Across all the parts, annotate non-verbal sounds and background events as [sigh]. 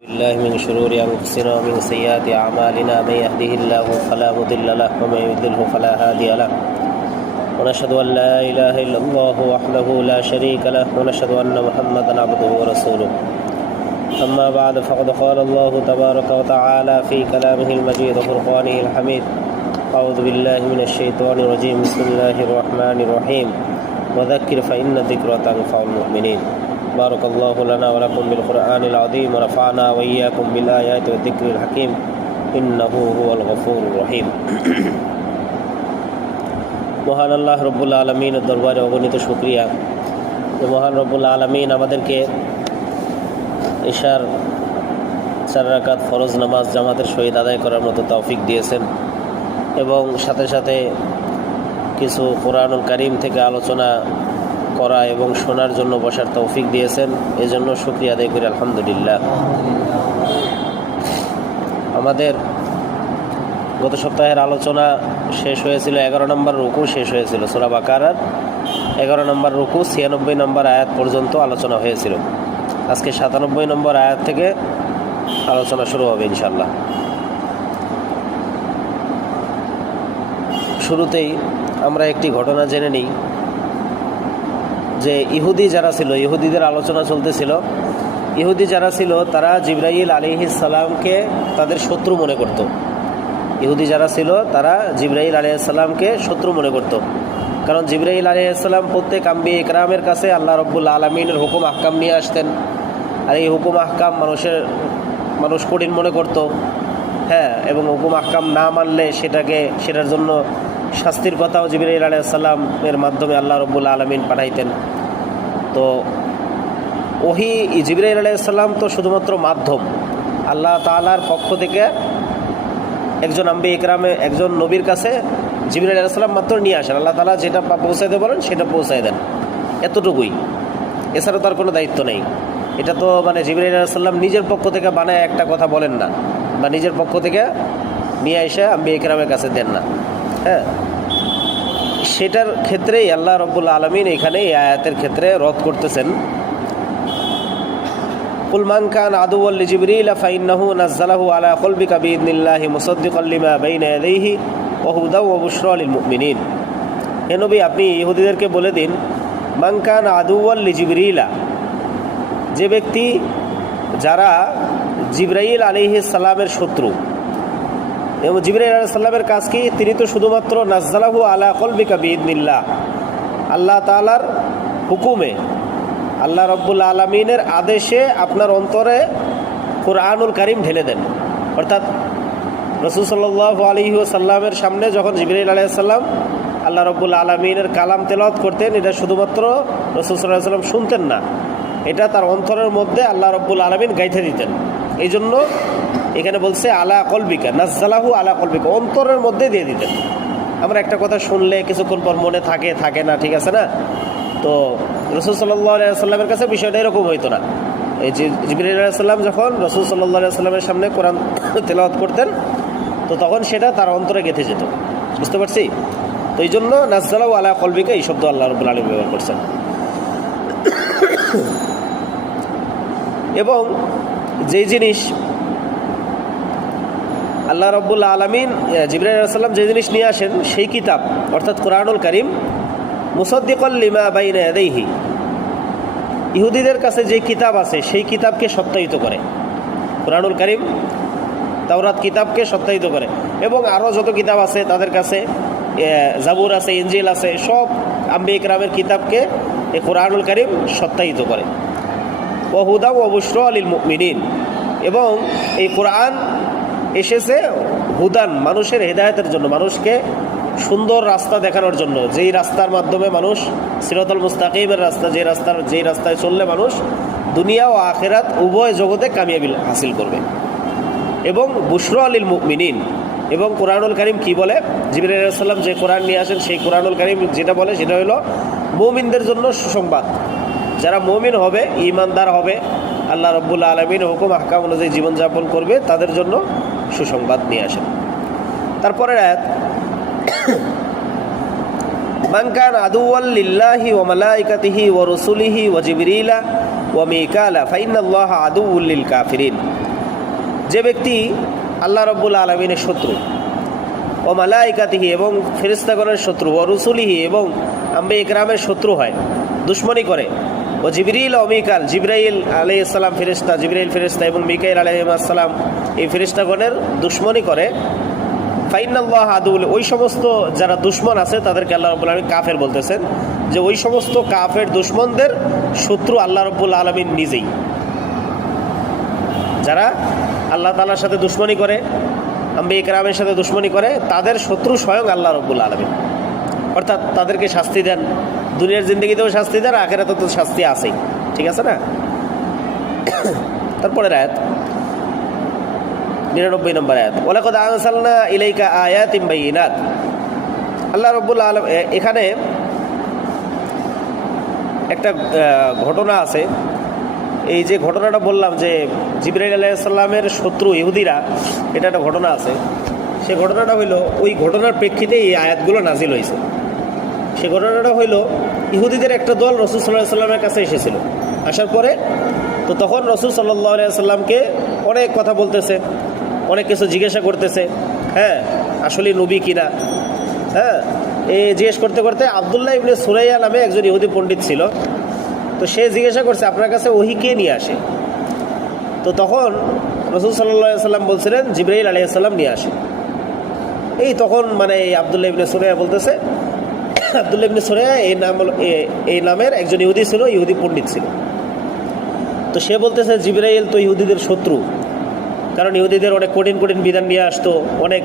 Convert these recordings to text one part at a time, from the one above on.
بالله من شرور أنفسنا ومن سيئات أعمالنا من يهده الله فلا مضل له ومن يضلله فلا هادي له. ونشهد أن لا إله إلا الله وحده لا شريك له ونشهد أن محمدا عبده ورسوله. أما بعد فقد قال الله تبارك وتعالى في كلامه المجيد وفرقانه الحميد أعوذ بالله من الشيطان الرجيم بسم الله الرحمن الرحيم. وذكر فإن الذكرى تنفع المؤمنين. بارك الله لنا ولكم بالقرآن العظيم ورفعنا وإياكم بالآيات والذكر الحكيم إنه هو الغفور الرحيم মহান আল্লাহ রব্বুল্লা আলমিনের দরবারে অগণিত শুক্রিয়া যে মহান রব্বুল্লা আলমিন আমাদেরকে ঈশার চার রাকাত ফরজ নামাজ জামাতের শহীদ আদায় করার মতো তৌফিক দিয়েছেন এবং সাথে সাথে কিছু কোরআনুল করিম থেকে আলোচনা করা এবং শোনার জন্য বসার তৌফিক দিয়েছেন। এজন্য শুক্রিয়া আদায় করি, আলহামদুলিল্লাহ। আমাদের গত সপ্তাহের আলোচনা শেষ হয়েছিল, এগারো নম্বর রুকু শেষ হয়েছিল, সোরা বাকারার এগারো নম্বর রুকু, ছিয়ানব্বই নম্বর আয়াত পর্যন্ত আলোচনা হয়েছিল। আজকে সাতানব্বই নম্বর আয়াত থেকে আলোচনা শুরু হবে ইনশাল্লাহ শুরুতেই আমরা একটি ঘটনা জেনে নিই। যে ইহুদি যারা ছিল, ইহুদিদের আলোচনা চলতেছিল, ইহুদি যারা ছিল, তারা জিব্রাইল সালামকে তাদের শত্রু মনে করত। ইহুদি যারা ছিল, তারা জিব্রাইল আলিয়াল্লামকে শত্রু মনে করত। কারণ জিব্রাইল আলিয়াল্লাম প্রত্যেক আম্বি ইকরামের কাছে আল্লাহ রব্বুল আলমিনের হুকুম, আহকাম নিয়ে আসতেন। আর এই হুকুম, আহকাম মানুষের, মানুষ কঠিন মনে করত। হ্যাঁ এবং হুকুম, আহকাম না মানলে সেটাকে, সেটার জন্য শাস্তির কথাও জিবরাইল আলাইসাল্লাম এর মাধ্যমে আল্লাহ রব্বুল আলমিন পাঠাইতেন। তো ওহি জিবরাইল আলাইসাল্লাম তো শুধুমাত্র মাধ্যম। আল্লাহ তালার পক্ষ থেকে একজন আম্বি ইকরামে একজন নবীর কাছে জিবরাইল আলাইসাল্লাম মাত্র নিয়ে আসেন। আল্লাহ তালা যেটা পৌঁছাইতে বলেন, সেটা পৌঁছাই দেন। এতটুকুই। এছাড়া তার কোনো দায়িত্ব নেই। এটা তো মানে জিবরাইল আলাইসাল্লাম নিজের পক্ষ থেকে বানায় একটা কথা বলেন না, বা নিজের পক্ষ থেকে নিয়ে এসে আম্বি ইকরামের কাছে দেন না। হ্যাঁ। সেটার ক্ষেত্রেই আল্লাহ রব্বুল আলমিন এখানে এই আয়াতের ক্ষেত্রে রদ করতেছেন। কুলমানকান আদুল জিবরিল ফাইন্নাহু নাজ্জালাহু আলা কলবিকা বিইদনিল্লাহি মুসাদ্দিকাল লিমা বাইনা ইয়াদাইহি ওয়া হুদা ওয়া বুশরা লিল মুমিনিন। হে আপনি ইহুদিদেরকে বলে দিন মানকান আদুয়াল লিজিবরিলা যে ব্যক্তি যারা জিব্রাইল আলিহিস সালামের শত্রু এবং জিবরাইল আলাইসাল্লামের কাজ কি? তিনি তো শুধুমাত্র নাজ্জালাহু আলা কলবিকা বিদনিল্লাহ আল্লাহ তালার হুকুমে, আল্লাহ রব্বুল আলমিনের আদেশে আপনার অন্তরে কোরআনুল করিম ঢেলে দেন। অর্থাৎ রসুল সাল্লাহ আলী সাল্লামের সামনে যখন জিবরাইল আলাইসাল্লাম আল্লাহ রব্বুল আলমিনের কালাম তেলত করতেন, এটা শুধুমাত্র রসুল সাল্লাহ সাল্লাম শুনতেন না। এটা তার অন্তরের মধ্যে আল্লাহ রব্বুল আলমিন গাইতে দিতেন। এই জন্য এখানে বলছে, আলা কলবিকা, নাজ্জালাহু আলা কলবিকা। অন্তরের মধ্যে দিয়ে দিতেন। আমরা একটা কথা শুনলে কিছুক্ষণ পর মনে থাকে থাকে না, ঠিক আছে না? তো রসুল সাল্লাহ সাল্লামের কাছে বিষয়টা এরকম হইতো না। এই জিবির সাল্লাম যখন রসুল সাল্লাহ সাল্লামের সামনে কোরআন [coughs] তেলাওয়াত করতেন, তো তখন সেটা তার অন্তরে গেঁথে যেত। বুঝতে পারছি? তো এই জন্য নাজ্জালাহু আলা কলবিকা এই শব্দ আল্লাহ রবুল আলম ব্যবহার করছেন। [coughs] এবং যেই জিনিস আল্লাহ রব্বুল্লা আলমিন জিবরাইসাল্লাম যে জিনিস নিয়ে আসেন, সেই কিতাব, অর্থাৎ কোরআনুল করিম, মুসদ্দিকল লিমা বাইনা এদেহি ইহুদিদের কাছে যে কিতাব আছে, সেই কিতাবকে সত্যায়িত করে। কোরআনুল করিম, তাওরাত কিতাবকে সত্যায়িত করে। এবং আরও যত কিতাব আছে, তাদের কাছে জাবুর আছে ইঞ্জিল আছে, সব আম্বি ইকরামের কিতাবকে এই কোরআনুল করিম সত্যায়িত করে। ও হুদা ও অবশ্র আলিল মিনিন এবং এই কোরআন এসেছে হুদান, মানুষের হেদায়তের জন্য, মানুষকে সুন্দর রাস্তা দেখানোর জন্য। যেই রাস্তার মাধ্যমে মানুষ সিরতল মুস্তাকিমের রাস্তা যে রাস্তার, যেই রাস্তায় চললে মানুষ দুনিয়া ও আখেরাত উভয় জগতে কামিয়াবি হাসিল করবে। এবং বুশর আলীল মিনিন এবং কোরআনুল করিম কি বলে? জিবির সাল্লাম যে কোরআন নিয়ে আসেন, সেই কোরআনুল করিম যেটা বলে, সেটা হলো মৌমিনদের জন্য সুসংবাদ। যারা মৌমিন হবে ইমানদার হবে, আল্লাহ রব্বুল্লা আলমিন হুকুম, আহকাম অনুযায়ী জীবনযাপন করবে, তাদের জন্য সুসংবাদ নিয়ে আসেন। তারপরে আয়াত মানকান আদুয়াল্লিল্লাহি ও মালাইকাতিহি ও রসুলিহি ও জিবরিলা ও মিকালা ফাইনাল্লাহ আদুউল্লিল কাফিরিন। যে ব্যক্তি আল্লাহ রব্বুল আলমিনের শত্রু ও মালাইকাতিহি এবং ফেরিস্তাগণের শত্রু ও রসুলিহি এবং আম্বে ইকরামের শত্রু হয় দুশ্মনী করে ও জিবরিল ও মিকাল জিব্রাইল আলাই ইসলাম ফেরিস্তা জিবরাইল ফেরিস্তা এবং মিকাইল আলহিমাসাল্লাম এই ফেরিস্তাগণের দুশ্মনী করে। ফাইনাল্লাহ আদুল, ওই সমস্ত যারা দুশ্মন আছে তাদেরকে আল্লাহ রব্বুল আলমী কাফের বলতেছেন যে ওই সমস্ত কাফের দুশ্মনদের শত্রু আল্লাহ রব্বুল আলমিন নিজেই। যারা আল্লাহ তালার সাথে দুশ্মনী করে আম্বি ইকরামের সাথে দুশ্মনী করে, তাদের শত্রু স্বয়ং আল্লাহ রব্বুল আলমিন। অর্থাৎ তাদেরকে শাস্তি দেন দুনিয়ার জিন্দগিতেও শাস্তি দেন আখেরাতে তো শাস্তি আছেই। ঠিক আছে না? [coughs] তারপরে রায়াত নিরানব্বই নম্বর আয়াত। ওলাকদ আনসালনা ইলাইকা আয়াত ইম্বাইনাত আল্লাহ রব্বুল আলম এখানে একটা ঘটনা আছে। এই যে ঘটনাটা বললাম যে জিবরাইল আলাইসাল্লামের শত্রু ইহুদিরা, এটা একটা ঘটনা আছে। সে ঘটনাটা হইল, ওই ঘটনার প্রেক্ষিতে এই আয়াতগুলো নাজিল হয়েছে সে ঘটনাটা হইল, ইহুদিদের একটা দল রসুল সাল্লাহ সাল্লামের কাছে এসেছিল। আসার পরে তো তখন রসুল সাল্লাহ সাল্লামকে অনেক কথা বলতেছে, অনেক কিছু জিজ্ঞাসা করতেছে হ্যাঁ আসলে নবী কিনা? হ্যাঁ এ জিজ্ঞেস করতে করতে আবদুল্লাহ ইবনে সুরাইয়া নামে একজন ইহুদি পণ্ডিত ছিল। তো সে জিজ্ঞাসা করছে, আপনার কাছে ওহি কে নিয়ে আসে? তো তখন রসুল সাল্লাহ সাল্লাম বলছিলেন, জিব্রাইল আলাইসাল্লাম নিয়ে আসে। এই তখন মানে এই আবদুল্লাহ ইবনে সুরাইয়া বলতেছে আবদুল্লাহ ইবনে এই নাম এই নামের একজন ইহুদি ছিল, ইহুদি পণ্ডিত ছিল। তো সে বলতেছে, জিব্রাইল তো ইহুদিদের শত্রু। কারণ ইহুদিদের অনেক কঠিন কঠিন বিধান নিয়ে আসতো, অনেক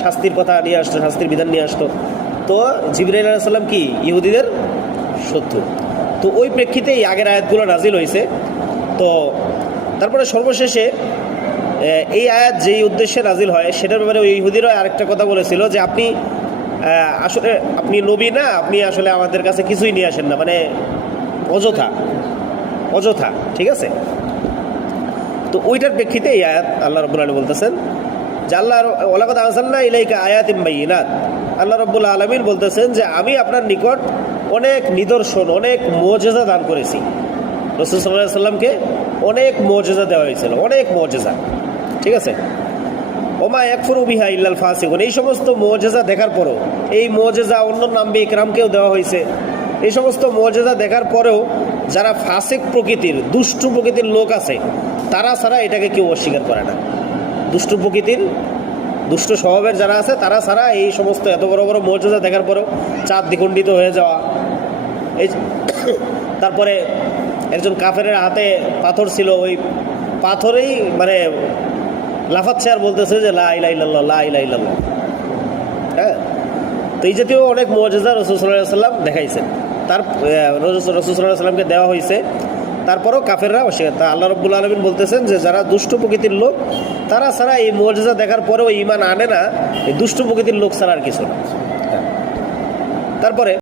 শাস্তির কথা নিয়ে আসতো, শাস্তির বিধান নিয়ে আসতো। তো জিবরাইল আলাইসাল্লাম কি? ইহুদিদের শত্রু। তো ওই প্রেক্ষিতে এই আগের আয়াতগুলো নাজিল হয়েছে তো তারপরে সর্বশেষে এই আয়াত যেই উদ্দেশ্যে নাজিল হয়, সেটার ব্যাপারে ওই ইহুদিরা আরেকটা কথা বলেছিল যে, আপনি আসলে আপনি নবী না, আপনি আসলে আমাদের কাছে কিছুই নিয়ে আসেন না মানে অযথা অযথা, ঠিক আছে? তো ওইটার প্রেক্ষিতে এই আয়াত আল্লাহ রব্বুল আলমী বলতেছেন যে আল্লাহ ওলাকত আসাল্লাহ ইলাইকা আয়াত ইম্বাইনাত আল্লাহ রব্বুল আলমিন বলতেছেন যে আমি আপনার নিকট অনেক নিদর্শন, অনেক মজেজা দান করেছি। রসুল সাল্লাহ সাল্লামকে অনেক মজেজা দেওয়া হয়েছিল, অনেক মজেজা ঠিক আছে? ওমা একফুর বিহা ইল্লাল ফাসিকুন। এই সমস্ত মজেজা দেখার পরও, এই মজেজা অন্য নাম্বি ইকরামকেও দেওয়া হয়েছে। এই সমস্ত মজেজা দেখার পরেও যারা ফাসিক প্রকৃতির, দুষ্টু প্রকৃতির লোক আছে, তারা ছাড়া এটাকে কেউ অস্বীকার করে না। দুষ্টু প্রকৃতির, দুষ্ট স্বভাবের যারা আছে, তারা ছাড়া এই সমস্ত এত বড় বড় মর্যাদা দেখার পরেও চাঁদ দ্বিখণ্ডিত হয়ে যাওয়া। এই [coughs] তারপরে একজন কাফেরের হাতে পাথর ছিল, ওই পাথরেই মানে লাফাচ্ছে আর বলতেছে যে লা ইলা ইল্লাল্লাহ, লা ইলা ইল্লাল্লাহ। হ্যাঁ? তো এই জাতীয় অনেক মজেজা রসুল সাল্লাহ সাল্লাম দেখাইছেন। তার রসুল সাল্লাহ সাল্লামকে দেওয়া হয়েছে তারপরেও কাফেররা অস্বীকার তা আল্লাহ রব্বুল আলমিন বলতেছেন যে যারা দুষ্ট প্রকৃতির লোক, তারা ছাড়া এই মর্যাদা দেখার পরেও ইমান আনে না। এই দুষ্ট প্রকৃতির লোক ছাড়া আর কিছু না। তারপরে